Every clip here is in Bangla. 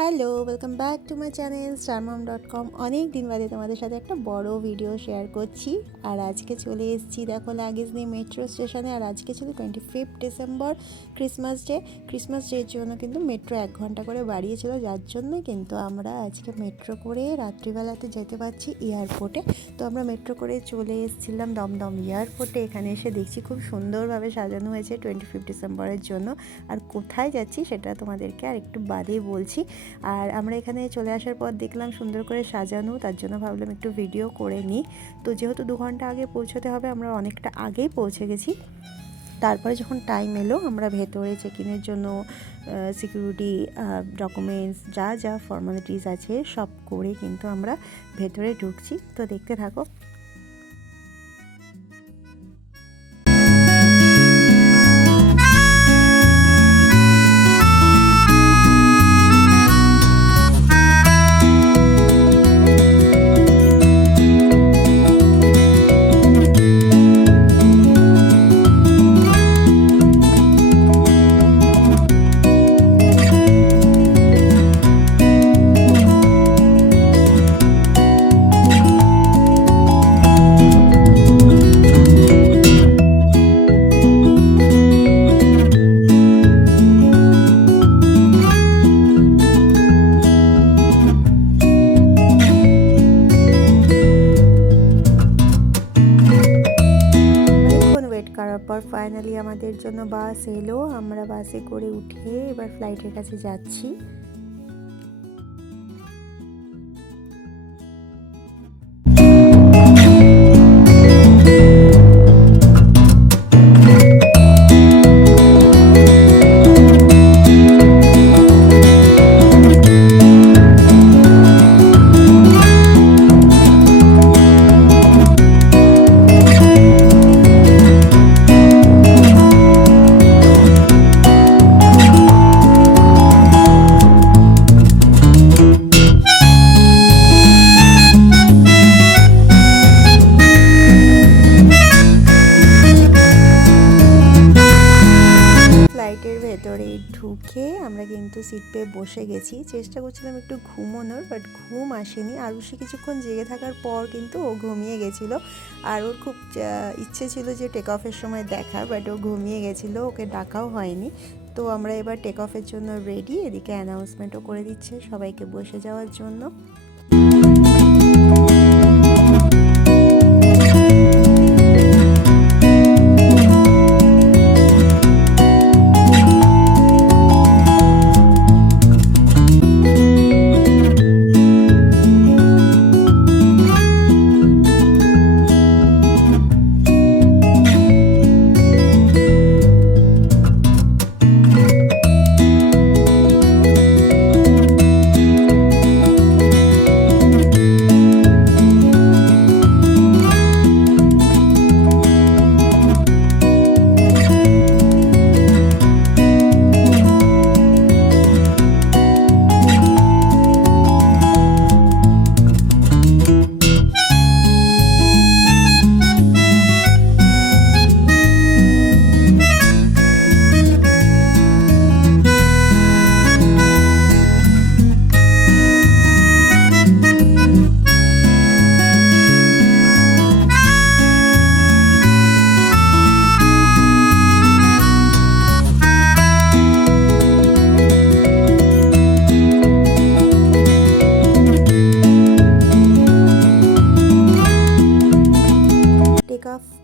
Hello, welcome back to my channel starmom.com। অনেক দিন বাদে তোমাদের সাথে একটা বড় ভিডিও শেয়ার করছি। আর আজকে চলে এসেছি দেখো লাগেজনি মেট্রো স্টেশনে। আর আজকে ছিল 25 ডিসেম্বর, ক্রিসমাস ডে। ক্রিসমাস ডের জন্য কিন্তু মেট্রো 1 ঘন্টা করে বাড়িয়েছিল, যার জন্য কিন্তু আমরা আজকে মেট্রো করে রাত্রিবেলাতে যেতে পারছি এয়ারপোর্টে। তো আমরা মেট্রো করে চলে এসেছিলাম দমদম এয়ারপোর্টে। এখানে এসে দেখছি খুব সুন্দরভাবে সাজানো হয়েছে 25 ডিসেম্বরের জন্য। আর কোথায় যাচ্ছি সেটা তোমাদেরকে আর একটু বাদেই বলছি। আর আমরা এখানে চলে আসার পর দেখলাম সুন্দর করে সাজানো, তার জন্য ভাবলাম একটু ভিডিও করে নিই। তো যেহেতু 2 ঘন্টা আগে পৌঁছতে হবে, আমরা অনেকটা আগেই পৌঁছে গেছি। তারপরে যখন টাইম এলো, আমরা ভেতরে চেক ইনের জন্য সিকিউরিটি ডকুমেন্টস যা যা ফর্মালিটিস আছে সব করে কিন্তু আমরা ভেতরে ঢুকছি। তো দেখতে থাকো। করার পর ফাইনালি আমাদের জন্য বাস এলো। আমরা বাসে করে উঠে এবার ফ্লাইটের কাছে যাচ্ছি। ফ্লাইটের ভেতরে ঢুকে আমরা কিন্তু সিট পেয়ে বসে গেছি। চেষ্টা করছিলাম একটু ঘুমোনোর, বাট ঘুম আসেনি। আরুষি কিছুক্ষণ জেগে থাকার পর কিন্তু ও ঘুমিয়ে গেছিলো। আর ওর খুব ইচ্ছে ছিল যে টেক অফের সময় দেখার, বাট ও ঘুমিয়ে গেছিলো, ওকে ডাকাও হয়নি। তো আমরা এবার টেক অফের জন্য রেডি। এদিকে অ্যানাউন্সমেন্টও করে দিচ্ছে সবাইকে বসে যাওয়ার জন্য।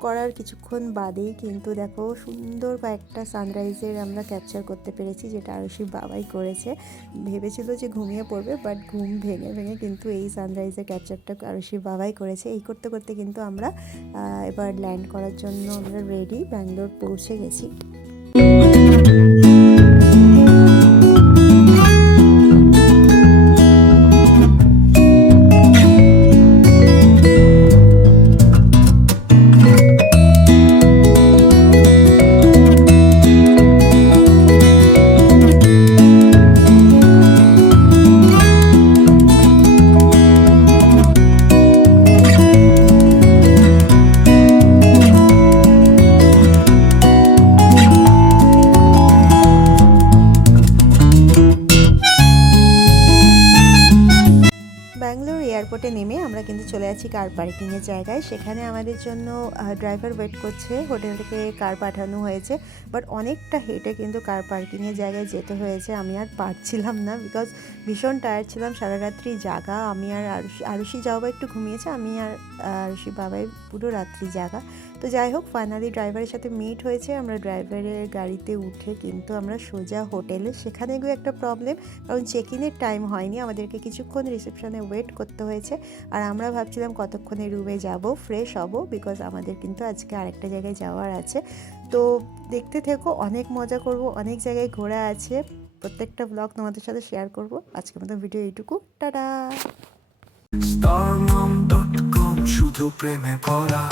করার কিছুক্ষণ বাদেই কিন্তু দেখো সুন্দর কয়েকটা সানরাইজের আমরা ক্যাপচার করতে পেরেছি, যেটা আরুষির বাবাই করেছে। ভেবেছিল যে ঘুমিয়ে পড়বে, বাট ঘুম ভেঙে ভেঙে কিন্তু এই সানরাইজের ক্যাপচারটা আরুষির বাবাই করেছে। এই করতে করতে কিন্তু আমরা এবার ল্যান্ড করার জন্য আমরা রেডি, ব্যাঙ্গালোর পৌঁছে গেছি। এয়ারপোর্টে নেমে আমরা কিন্তু চলে যাচ্ছি কার পার্কিংয়ের জায়গায়। সেখানে আমাদের জন্য ড্রাইভার ওয়েট করছে, হোটেল থেকে কার পাঠানো হয়েছে, বাট অনেকটা হেঁটে কিন্তু কার পার্কিংয়ের জায়গায় যেতে হয়েছে। আমি আর পারছিলাম না, বিকজ ভীষণ টায়ার্ড ছিলাম, সারা রাত্রি জাগা। আমি আর আরুষি যাওয়া একটু ঘুমিয়েছে, আমি আর আরুষি বাবাই পুরো রাত্রি জাগা। তো যাই হোক, ফাইনালি ড্রাইভারের সাথে মিট হয়েছে। আমরা ড্রাইভারের গাড়িতে উঠে কিন্তু আমরা সোজা হোটেলে। সেখানে গিয়ে একটা প্রবলেম, কারণ চেক ইনের টাইম হয়নি, আমাদেরকে কিছুক্ষণ রিসেপশনে ওয়েট করতে হয়েছে। আর আমরা ভাবছিলাম কতক্ষণে রুমে যাব, ফ্রেশ হব, বিকজ আমাদের কিন্তু আজকে আরেকটা জায়গায় যাওয়ার আছে। তো দেখতে থেকো, অনেক মজা করব, অনেক জায়গায় ঘোরা আছে, প্রত্যেকটা ব্লগ তোমাদের সাথে শেয়ার করব। আজকের মতো ভিডিও এইটুকু, টাটা। starmom.com শুধু প্রেমে ভরা।